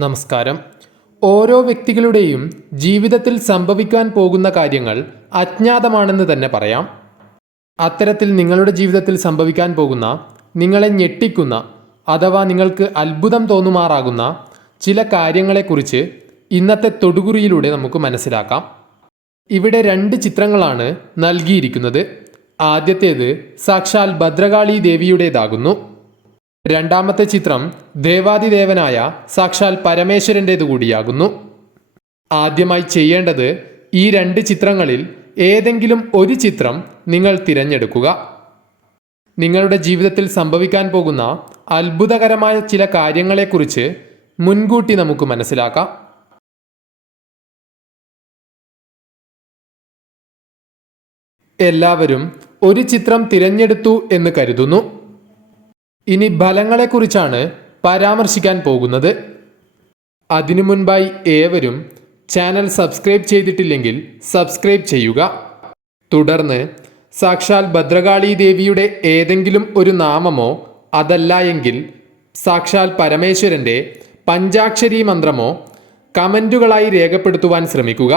നമസ്കാരം. ഓരോ വ്യക്തികളുടെയും ജീവിതത്തിൽ സംഭവിക്കാൻ പോകുന്ന കാര്യങ്ങൾ അജ്ഞാതമാണെന്ന് തന്നെ പറയാം. അത്തരത്തിൽ നിങ്ങളുടെ ജീവിതത്തിൽ സംഭവിക്കാൻ പോകുന്ന നിങ്ങളെ ഞെട്ടിക്കുന്ന അഥവാ നിങ്ങൾക്ക് അത്ഭുതം തോന്നുമാറാകുന്ന ചില കാര്യങ്ങളെക്കുറിച്ച് ഇന്നത്തെ തൊടുകുറിയിലൂടെ നമുക്ക് മനസ്സിലാക്കാം. ഇവിടെ രണ്ട് ചിത്രങ്ങളാണ് നൽകിയിരിക്കുന്നത്. ആദ്യത്തേത് സാക്ഷാൽ ഭദ്രകാളി ദേവിയുടേതാകുന്നു. രണ്ടാമത്തെ ചിത്രം ദേവാദിദേവനായ സാക്ഷാൽ പരമേശ്വരന്റേതു കൂടിയാകുന്നു. ആദ്യമായി ചെയ്യേണ്ടത് ഈ രണ്ട് ചിത്രങ്ങളിൽ ഏതെങ്കിലും ഒരു ചിത്രം നിങ്ങൾ തിരഞ്ഞെടുക്കുക. നിങ്ങളുടെ ജീവിതത്തിൽ സംഭവിക്കാൻ പോകുന്ന അത്ഭുതകരമായ ചില കാര്യങ്ങളെക്കുറിച്ച് മുൻകൂട്ടി നമുക്ക് മനസ്സിലാക്കാം. എല്ലാവരും ഒരു ചിത്രം തിരഞ്ഞെടുത്തു എന്ന് കരുതുന്നു. ഇനി ഫലങ്ങളെക്കുറിച്ചാണ് പരാമർശിക്കാൻ പോകുന്നത്. അതിനു മുൻപായി ഏവരും ചാനൽ സബ്സ്ക്രൈബ് ചെയ്തിട്ടില്ലെങ്കിൽ സബ്സ്ക്രൈബ് ചെയ്യുക. തുടർന്ന് സാക്ഷാൽ ഭദ്രകാളി ദേവിയുടെ ഏതെങ്കിലും ഒരു നാമമോ അതല്ല എങ്കിൽ സാക്ഷാൽ പരമേശ്വരന്റെ പഞ്ചാക്ഷരി മന്ത്രമോ കമന്റുകളായി രേഖപ്പെടുത്തുവാൻ ശ്രമിക്കുക.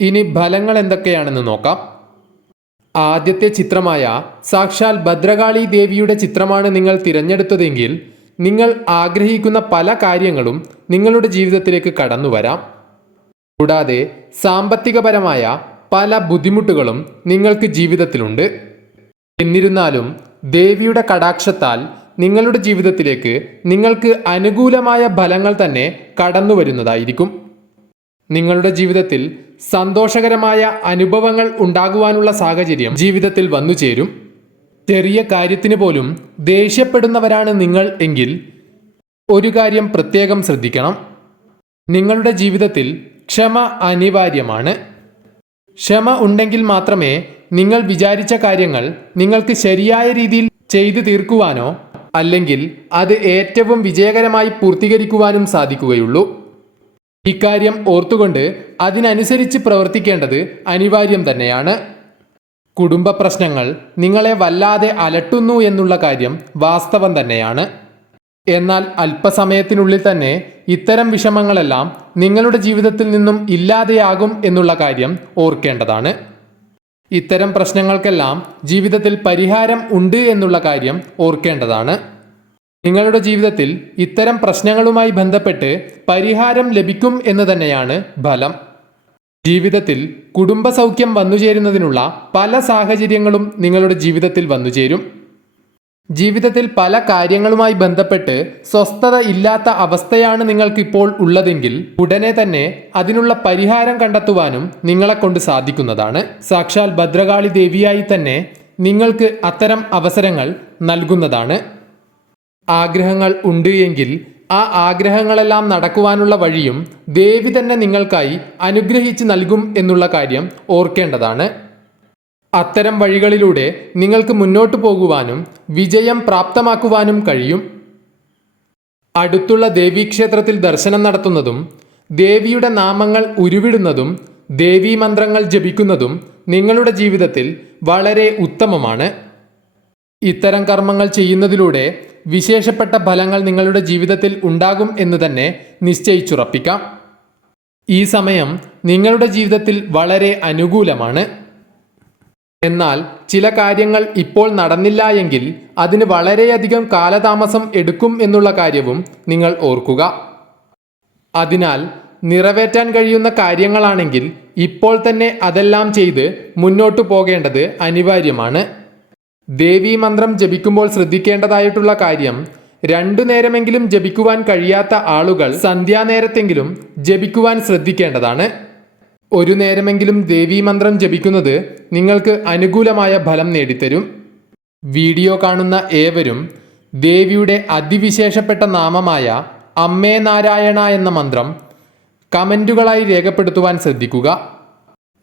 ഇനി ഫലങ്ങൾ എന്തൊക്കെയാണെന്ന് നോക്കാം. ആദ്യത്തെ ചിത്രമായ സാക്ഷാൽ ഭദ്രകാളി ദേവിയുടെ ചിത്രമാണ് നിങ്ങൾ തിരഞ്ഞെടുത്തതെങ്കിൽ നിങ്ങൾ ആഗ്രഹിക്കുന്ന പല കാര്യങ്ങളും നിങ്ങളുടെ ജീവിതത്തിലേക്ക് കടന്നു വരാം. കൂടാതെ സാമ്പത്തികപരമായ പല ബുദ്ധിമുട്ടുകളും നിങ്ങൾക്ക് ജീവിതത്തിലുണ്ട്. എന്നിരുന്നാലും ദേവിയുടെ കടാക്ഷത്താൽ നിങ്ങളുടെ ജീവിതത്തിലേക്ക് നിങ്ങൾക്ക് അനുകൂലമായ ഫലങ്ങൾ തന്നെ കടന്നു വരുന്നതായിരിക്കും നിങ്ങളുടെ ജീവിതത്തിൽ സന്തോഷകരമായ അനുഭവങ്ങൾ ഉണ്ടാകുവാനുള്ള സാഹചര്യം ജീവിതത്തിൽ വന്നു ചേരും. ചെറിയ കാര്യത്തിന് പോലും ദേഷ്യപ്പെടുന്നവരാണ് നിങ്ങൾ എങ്കിൽ ഒരു കാര്യം പ്രത്യേകം ശ്രദ്ധിക്കണം. നിങ്ങളുടെ ജീവിതത്തിൽ ക്ഷമ അനിവാര്യമാണ്. ക്ഷമ ഉണ്ടെങ്കിൽ മാത്രമേ നിങ്ങൾ വിചാരിച്ച കാര്യങ്ങൾ നിങ്ങൾക്ക് ശരിയായ രീതിയിൽ ചെയ്തു തീർക്കുവാനോ അല്ലെങ്കിൽ അത് ഏറ്റവും വിജയകരമായി പൂർത്തീകരിക്കുവാനും സാധിക്കുകയുള്ളൂ. ഇക്കാര്യം ഓർത്തുകൊണ്ട് അതിനനുസരിച്ച് പ്രവർത്തിക്കേണ്ടത് അനിവാര്യം തന്നെയാണ്. കുടുംബ പ്രശ്നങ്ങൾ നിങ്ങളെ വല്ലാതെ അലട്ടുന്നു എന്നുള്ള കാര്യം വാസ്തവം തന്നെയാണ്. എന്നാൽ അല്പസമയത്തിനുള്ളിൽ തന്നെ ഇത്തരം വിഷമങ്ങളെല്ലാം നിങ്ങളുടെ ജീവിതത്തിൽ നിന്നും ഇല്ലാതെയാകും എന്നുള്ള കാര്യം ഓർക്കേണ്ടതാണ്. ഇത്തരം പ്രശ്നങ്ങൾക്കെല്ലാം ജീവിതത്തിൽ പരിഹാരം ഉണ്ട് എന്നുള്ള കാര്യം ഓർക്കേണ്ടതാണ്. നിങ്ങളുടെ ജീവിതത്തിൽ ഇത്തരം പ്രശ്നങ്ങളുമായി ബന്ധപ്പെട്ട് പരിഹാരം ലഭിക്കും എന്ന് തന്നെയാണ് ഫലം. ജീവിതത്തിൽ കുടുംബസൗഖ്യം വന്നുചേരുന്നതിനുള്ള പല സാഹചര്യങ്ങളും നിങ്ങളുടെ ജീവിതത്തിൽ വന്നുചേരും. ജീവിതത്തിൽ പല കാര്യങ്ങളുമായി ബന്ധപ്പെട്ട് സ്വസ്ഥത ഇല്ലാത്ത അവസ്ഥയാണ് നിങ്ങൾക്കിപ്പോൾ ഉള്ളതെങ്കിൽ ഉടനെ തന്നെ അതിനുള്ള പരിഹാരം കണ്ടെത്തുവാനും നിങ്ങളെ കൊണ്ട് സാധിക്കുന്നതാണ്. സാക്ഷാൽ ഭദ്രകാളി ദേവിയായി തന്നെ നിങ്ങൾക്ക് അത്തരം അവസരങ്ങൾ നൽകുന്നതാണ്. ആഗ്രഹങ്ങൾ ഉണ്ട് എങ്കിൽ ആ ആഗ്രഹങ്ങളെല്ലാം നടക്കുവാനുള്ള വഴിയും ദേവി തന്നെ നിങ്ങൾക്കായി അനുഗ്രഹിച്ച് നൽകും എന്നുള്ള കാര്യം ഓർക്കേണ്ടതാണ്. അത്തരം വഴികളിലൂടെ നിങ്ങൾക്ക് മുന്നോട്ടു പോകുവാനും വിജയം പ്രാപ്തമാക്കുവാനും കഴിയും. അടുത്തുള്ള ദേവീക്ഷേത്രത്തിൽ ദർശനം നടത്തുന്നതും ദേവിയുടെ നാമങ്ങൾ ഉരുവിടുന്നതും ദേവീ മന്ത്രങ്ങൾ ജപിക്കുന്നതും നിങ്ങളുടെ ജീവിതത്തിൽ വളരെ ഉത്തമമാണ്. ഇത്തരം കർമ്മങ്ങൾ ചെയ്യുന്നതിലൂടെ വിശേഷപ്പെട്ട ഫലങ്ങൾ നിങ്ങളുടെ ജീവിതത്തിൽ ഉണ്ടാകും എന്ന് തന്നെ നിശ്ചയിച്ചുറപ്പിക്കാം. ഈ സമയം നിങ്ങളുടെ ജീവിതത്തിൽ വളരെ അനുകൂലമാണ്. എന്നാൽ ചില കാര്യങ്ങൾ ഇപ്പോൾ നടന്നില്ല എങ്കിൽ അതിന് വളരെയധികം കാലതാമസം എടുക്കും എന്നുള്ള കാര്യവും നിങ്ങൾ ഓർക്കുക. അതിനാൽ നിറവേറ്റാൻ കഴിയുന്ന കാര്യങ്ങളാണെങ്കിൽ ഇപ്പോൾ തന്നെ അതെല്ലാം ചെയ്ത് മുന്നോട്ടു പോകേണ്ടത് അനിവാര്യമാണ്. ദേവീ മന്ത്രം ജപിക്കുമ്പോൾ ശ്രദ്ധിക്കേണ്ടതായിട്ടുള്ള കാര്യം രണ്ടു നേരമെങ്കിലും ജപിക്കുവാൻ കഴിയാത്ത ആളുകൾ സന്ധ്യാനേരത്തെങ്കിലും ജപിക്കുവാൻ ശ്രദ്ധിക്കേണ്ടതാണ്. ഒരു നേരമെങ്കിലും ദേവീ മന്ത്രം ജപിക്കുന്നത് നിങ്ങൾക്ക് അനുകൂലമായ ഫലം നേടിത്തരും. വീഡിയോ കാണുന്ന ഏവരും ദേവിയുടെ അതിവിശേഷപ്പെട്ട നാമമായ അമ്മേ നാരായണ എന്ന മന്ത്രം കമന്റുകളായി രേഖപ്പെടുത്തുവാൻ ശ്രദ്ധിക്കുക.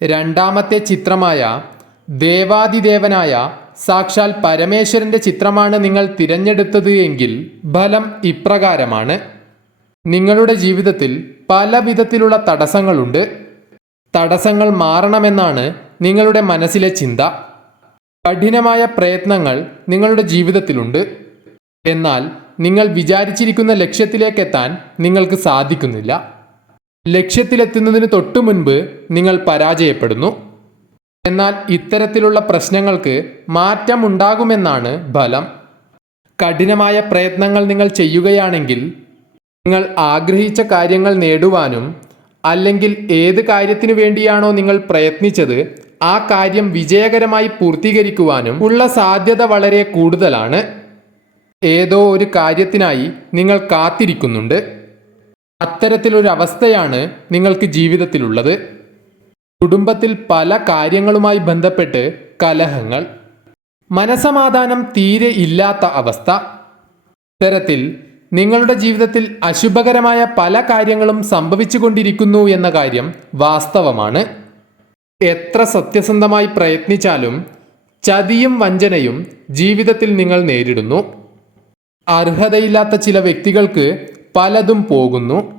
രണ്ടാമത്തെ ചിത്രമായ ദേവാദിദേവനായ സാക്ഷാൽ പരമേശ്വരന്റെ ചിത്രമാണ് നിങ്ങൾ തിരഞ്ഞെടുത്തത് എങ്കിൽ ഫലം ഇപ്രകാരമാണ്. നിങ്ങളുടെ ജീവിതത്തിൽ പല വിധത്തിലുള്ള തടസ്സങ്ങളുണ്ട്. തടസ്സങ്ങൾ മാറണമെന്നാണ് നിങ്ങളുടെ മനസ്സിലെ ചിന്ത. കഠിനമായ പ്രയത്നങ്ങൾ നിങ്ങളുടെ ജീവിതത്തിലുണ്ട്. എന്നാൽ നിങ്ങൾ വിചാരിച്ചിരിക്കുന്ന ലക്ഷ്യത്തിലേക്കെത്താൻ നിങ്ങൾക്ക് സാധിക്കുന്നില്ല. ലക്ഷ്യത്തിലെത്തുന്നതിന് തൊട്ടു മുൻപ് നിങ്ങൾ പരാജയപ്പെടുന്നു. എന്നാൽ ഇത്തരത്തിലുള്ള പ്രശ്നങ്ങൾക്ക് മാറ്റമുണ്ടാകുമെന്നാണ് ഫലം. കഠിനമായ പ്രയത്നങ്ങൾ നിങ്ങൾ ചെയ്യുകയാണെങ്കിൽ നിങ്ങൾ ആഗ്രഹിച്ച കാര്യങ്ങൾ നേടുവാനും അല്ലെങ്കിൽ ഏത് കാര്യത്തിനു വേണ്ടിയാണോ നിങ്ങൾ പ്രയത്നിച്ചത് ആ കാര്യം വിജയകരമായി പൂർത്തീകരിക്കുവാനും ഉള്ള സാധ്യത വളരെ കൂടുതലാണ്. ഏതോ ഒരു കാര്യത്തിനായി നിങ്ങൾ കാത്തിരിക്കുന്നുണ്ട്. അത്തരത്തിലൊരവസ്ഥയാണ് നിങ്ങൾക്ക് ജീവിതത്തിലുള്ളത്. കുടുംബത്തിൽ പല കാര്യങ്ങളുമായി ബന്ധപ്പെട്ട് കലഹങ്ങൾ. മനസമാധാനം തീരെ ഇല്ലാത്ത അവസ്ഥ. ഇത്തരത്തിൽ നിങ്ങളുടെ ജീവിതത്തിൽ അശുഭകരമായ പല കാര്യങ്ങളും സംഭവിച്ചുകൊണ്ടിരിക്കുന്നു എന്ന കാര്യം വാസ്തവമാണ്. എത്ര സത്യസന്ധമായി പ്രയത്നിച്ചാലും ചതിയും വഞ്ചനയും ജീവിതത്തിൽ നിങ്ങൾ നേരിടുന്നു. അർഹതയില്ലാത്ത ചില വ്യക്തികൾക്ക് പലതും പോകുന്നു.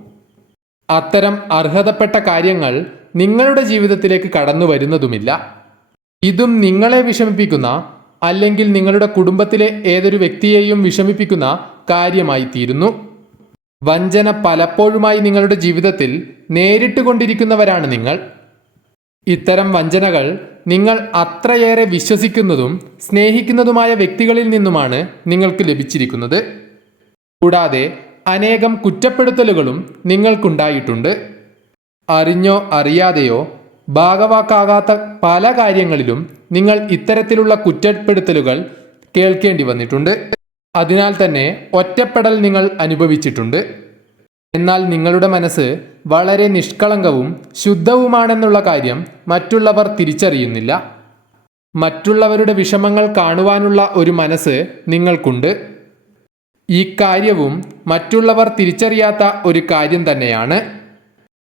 അത്തരം അർഹതപ്പെട്ട കാര്യങ്ങൾ നിങ്ങളുടെ ജീവിതത്തിലേക്ക് കടന്നു വരുന്നതുമില്ല. ഇതും നിങ്ങളെ വിഷമിപ്പിക്കുന്ന അല്ലെങ്കിൽ നിങ്ങളുടെ കുടുംബത്തിലെ ഏതൊരു വ്യക്തിയെയും വിഷമിപ്പിക്കുന്ന കാര്യമായി തീരുന്നു വഞ്ചന പലപ്പോഴുമായി നിങ്ങളുടെ ജീവിതത്തിൽ നേരിട്ട് കൊണ്ടിരിക്കുന്നവരാണ് നിങ്ങൾ. ഇത്തരം വഞ്ചനകൾ നിങ്ങൾ അത്രയേറെ വിശ്വസിക്കുന്നതും സ്നേഹിക്കുന്നതുമായ വ്യക്തികളിൽ നിന്നുമാണ് നിങ്ങൾക്ക് ലഭിച്ചിരിക്കുന്നത്. കൂടാതെ അനേകം കുറ്റപ്പെടുത്തലുകളും നിങ്ങൾക്കുണ്ടായിട്ടുണ്ട്. അറിഞ്ഞോ അറിയാതെയോ ഭാഗവാക്കാകാത്ത പല കാര്യങ്ങളിലും നിങ്ങൾ ഇത്തരത്തിലുള്ള കുറ്റപ്പെടുത്തലുകൾ കേൾക്കേണ്ടി വന്നിട്ടുണ്ട്. അതിനാൽ തന്നെ ഒറ്റപ്പെടൽ നിങ്ങൾ അനുഭവിച്ചിട്ടുണ്ട്. എന്നാൽ നിങ്ങളുടെ മനസ്സ് വളരെ നിഷ്കളങ്കവും ശുദ്ധവുമാണെന്നുള്ള കാര്യം മറ്റുള്ളവർ തിരിച്ചറിയുന്നില്ല. മറ്റുള്ളവരുടെ വിഷമങ്ങൾ കാണുവാനുള്ള ഒരു മനസ്സ് നിങ്ങൾക്കുണ്ട്. ഈ കാര്യവും മറ്റുള്ളവർ തിരിച്ചറിയാത്ത ഒരു കാര്യം തന്നെയാണ്.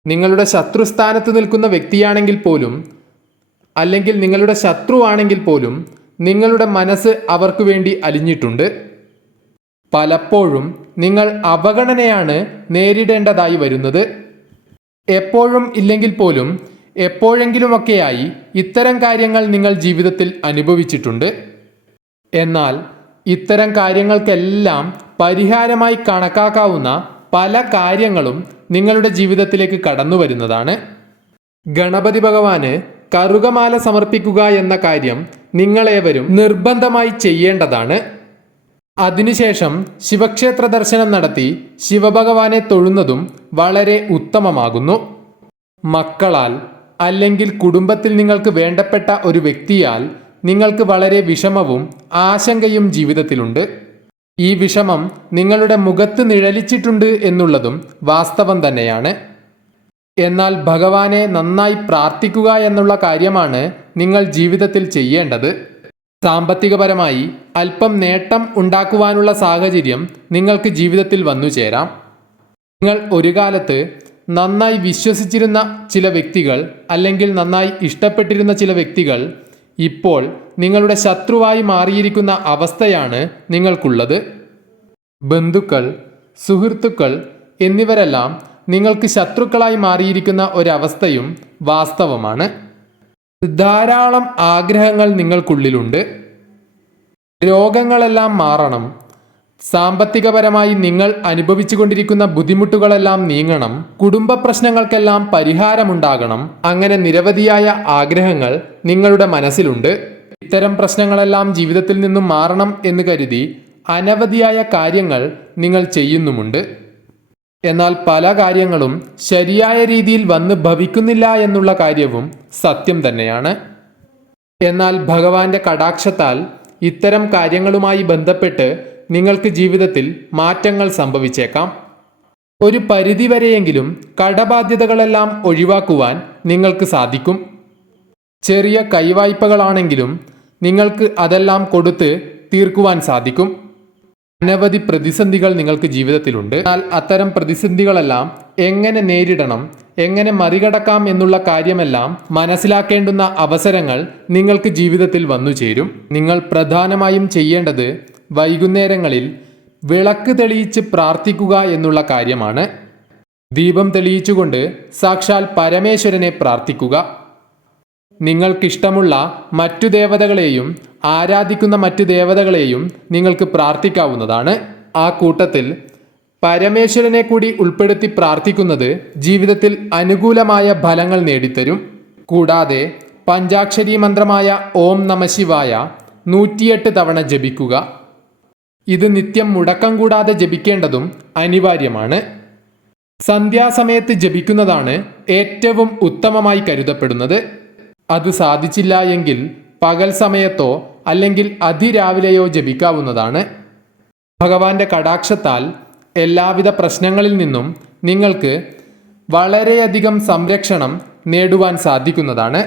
നിങ്ങളുടെ ശത്രുസ്ഥാനത്ത് നിൽക്കുന്ന വ്യക്തിയാണെങ്കിൽ പോലും അല്ലെങ്കിൽ നിങ്ങളുടെ ശത്രുവാണെങ്കിൽ പോലും നിങ്ങളുടെ മനസ്സ് അവർക്ക് വേണ്ടി അലിഞ്ഞിട്ടുണ്ട്. പലപ്പോഴും നിങ്ങൾ അവഗണനയാണ് നേരിടേണ്ടതായി വരുന്നത്. എപ്പോഴും ഇല്ലെങ്കിൽ പോലും എപ്പോഴെങ്കിലുമൊക്കെയായി ഇത്തരം കാര്യങ്ങൾ നിങ്ങൾ ജീവിതത്തിൽ അനുഭവിച്ചിട്ടുണ്ട്. എന്നാൽ ഇത്തരം കാര്യങ്ങൾക്കെല്ലാം പരിഹാരമായി കണക്കാക്കാവുന്ന പല കാര്യങ്ങളും നിങ്ങളുടെ ജീവിതത്തിലേക്ക് കടന്നു വരുന്നതാണ്. ഗണപതി ഭഗവാന് കറുകമാല സമർപ്പിക്കുക എന്ന കാര്യം നിങ്ങളേവരും നിർബന്ധമായി ചെയ്യേണ്ടതാണ്. അതിനുശേഷം ശിവക്ഷേത്ര ദർശനം നടത്തി ശിവഭഗവാനെ തൊഴുന്നതും വളരെ ഉത്തമമാകുന്നു. മക്കളാൽ അല്ലെങ്കിൽ കുടുംബത്തിൽ നിങ്ങൾക്ക് വേണ്ടപ്പെട്ട ഒരു വ്യക്തിയാൽ നിങ്ങൾക്ക് വളരെ വിഷമവും ആശങ്കയും ജീവിതത്തിലുണ്ട്. ഈ വിഷമം നിങ്ങളുടെ മുഖത്ത് നിഴലിച്ചിട്ടുണ്ട് എന്നുള്ളതും വാസ്തവം തന്നെയാണ്. എന്നാൽ ഭഗവാനെ നന്നായി പ്രാർത്ഥിക്കുക എന്നുള്ള കാര്യമാണ് നിങ്ങൾ ജീവിതത്തിൽ ചെയ്യേണ്ടത്. സാമ്പത്തികപരമായി അല്പം നേട്ടം ഉണ്ടാക്കുവാനുള്ള സാഹചര്യം നിങ്ങൾക്ക് ജീവിതത്തിൽ വന്നു ചേരാം. നിങ്ങൾ ഒരു കാലത്ത് നന്നായി വിശ്വസിച്ചിരുന്ന ചില വ്യക്തികൾ അല്ലെങ്കിൽ നന്നായി ഇഷ്ടപ്പെട്ടിരുന്ന ചില വ്യക്തികൾ ഇപ്പോൾ നിങ്ങളുടെ ശത്രുവായി മാറിയിരിക്കുന്ന അവസ്ഥയാണ് നിങ്ങൾക്കുള്ളത്. ബന്ധുക്കൾ സുഹൃത്തുക്കൾ എന്നിവരെല്ലാം നിങ്ങൾക്ക് ശത്രുക്കളായി മാറിയിരിക്കുന്ന ഒരവസ്ഥയും വാസ്തവമാണ്. ധാരാളം ആഗ്രഹങ്ങൾ നിങ്ങൾക്കുള്ളിലുണ്ട്. രോഗങ്ങളെല്ലാം മാറണം. സാമ്പത്തികപരമായി നിങ്ങൾ അനുഭവിച്ചുകൊണ്ടിരിക്കുന്ന ബുദ്ധിമുട്ടുകളെല്ലാം നീങ്ങണം കുടുംബ പ്രശ്നങ്ങൾക്കെല്ലാം പരിഹാരമുണ്ടാകണം അങ്ങനെ നിരവധിയായ ആഗ്രഹങ്ങൾ നിങ്ങളുടെ മനസ്സിലുണ്ട്. ഇത്തരം പ്രശ്നങ്ങളെല്ലാം ജീവിതത്തിൽ നിന്നും മാറണം എന്ന് കരുതി അനവധിയായ കാര്യങ്ങൾ നിങ്ങൾ ചെയ്യുന്നുമുണ്ട്. എന്നാൽ പല കാര്യങ്ങളും ശരിയായ രീതിയിൽ വന്ന് ഭവിക്കുന്നില്ല എന്നുള്ള കാര്യവും സത്യം തന്നെയാണ്. എന്നാൽ ഭഗവാന്റെ കടാക്ഷത്താൽ ഇത്തരം കാര്യങ്ങളുമായി ബന്ധപ്പെട്ട് നിങ്ങൾക്ക് ജീവിതത്തിൽ മാറ്റങ്ങൾ സംഭവിച്ചേക്കാം. ഒരു പരിധിവരെയെങ്കിലും കടബാധ്യതകളെല്ലാം ഒഴിവാക്കുവാൻ നിങ്ങൾക്ക് സാധിക്കും. ചെറിയ കൈവായ്പകളാണെങ്കിലും നിങ്ങൾക്ക് അതെല്ലാം കൊടുത്ത് തീർക്കുവാൻ സാധിക്കും. അനവധി പ്രതിസന്ധികൾ നിങ്ങൾക്ക് ജീവിതത്തിലുണ്ട്. എന്നാൽ അത്തരം പ്രതിസന്ധികളെല്ലാം എങ്ങനെ നേരിടണം എങ്ങനെ മറികടക്കാം എന്നുള്ള കാര്യമെല്ലാം മനസ്സിലാക്കേണ്ടുന്ന അവസരങ്ങൾ നിങ്ങൾക്ക് ജീവിതത്തിൽ വന്നു ചേരും നിങ്ങൾ പ്രധാനമായും ചെയ്യേണ്ടത് വൈകുന്നേരങ്ങളിൽ വിളക്ക് തെളിയിച്ച് പ്രാർത്ഥിക്കുക എന്നുള്ള കാര്യമാണ്. ദീപം തെളിയിച്ചുകൊണ്ട് സാക്ഷാൽ പരമേശ്വരനെ പ്രാർത്ഥിക്കുക. നിങ്ങൾക്കിഷ്ടമുള്ള മറ്റു ദേവതകളെയും ആരാധിക്കുന്ന മറ്റു ദേവതകളെയും നിങ്ങൾക്ക് പ്രാർത്ഥിക്കാവുന്നതാണ്. ആ കൂട്ടത്തിൽ പരമേശ്വരനെ കൂടി ഉൾപ്പെടുത്തി പ്രാർത്ഥിക്കുന്നത് ജീവിതത്തിൽ അനുകൂലമായ ഫലങ്ങൾ നേടിത്തരും. കൂടാതെ പഞ്ചാക്ഷരി മന്ത്രമായ ഓം നമശിവായ നൂറ്റിയെട്ട് തവണ ജപിക്കുക. ഇത് നിത്യം മുടക്കം കൂടാതെ ജപിക്കേണ്ടതും അനിവാര്യമാണ്. സന്ധ്യാസമയത്ത് ജപിക്കുന്നതാണ് ഏറ്റവും ഉത്തമമായി കരുതപ്പെടുന്നത്. അത് സാധിച്ചില്ല എങ്കിൽ പകൽ സമയത്തോ അല്ലെങ്കിൽ അതിരാവിലെയോ ജപിക്കാവുന്നതാണ്. ഭഗവാന്റെ കടാക്ഷത്താൽ എല്ലാവിധ പ്രശ്നങ്ങളിൽ നിന്നും നിങ്ങൾക്ക് വളരെയധികം സംരക്ഷണം നേടുവാൻ സാധിക്കുന്നതാണ്.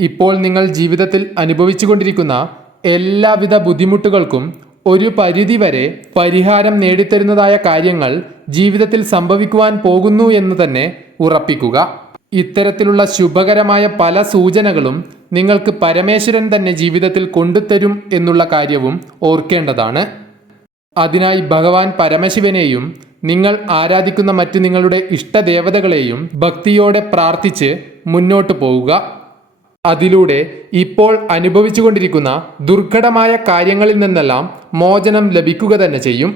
ഇപ്പോൾ നിങ്ങൾ ജീവിതത്തിൽ അനുഭവിച്ചുകൊണ്ടിരിക്കുന്ന എല്ലാവിധ ബുദ്ധിമുട്ടുകൾക്കും ഒരു പരിധിവരെ പരിഹാരം നേടിത്തരുന്നതായ കാര്യങ്ങൾ ജീവിതത്തിൽ സംഭവിക്കുവാൻ പോകുന്നു എന്ന് തന്നെ ഉറപ്പിക്കുക. ഇത്തരത്തിലുള്ള ശുഭകരമായ പല സൂചനകളും നിങ്ങൾക്ക് പരമേശ്വരൻ തന്നെ ജീവിതത്തിൽ കൊണ്ടുതരും എന്നുള്ള കാര്യവും ഓർക്കേണ്ടതാണ്. അതിനായി ഭഗവാൻ പരമശിവനെയും നിങ്ങൾ ആരാധിക്കുന്ന മറ്റ് നിങ്ങളുടെ ഇഷ്ടദേവതകളെയും ഭക്തിയോടെ പ്രാർത്ഥിച്ച് മുന്നോട്ടു പോവുക. അതിലൂടെ ഇപ്പോൾ അനുഭവിച്ചുകൊണ്ടിരിക്കുന്ന ദുർഘടമായ കാര്യങ്ങളിൽ നിന്നെല്ലാം മോചനം ലഭിക്കുക തന്നെ ചെയ്യും.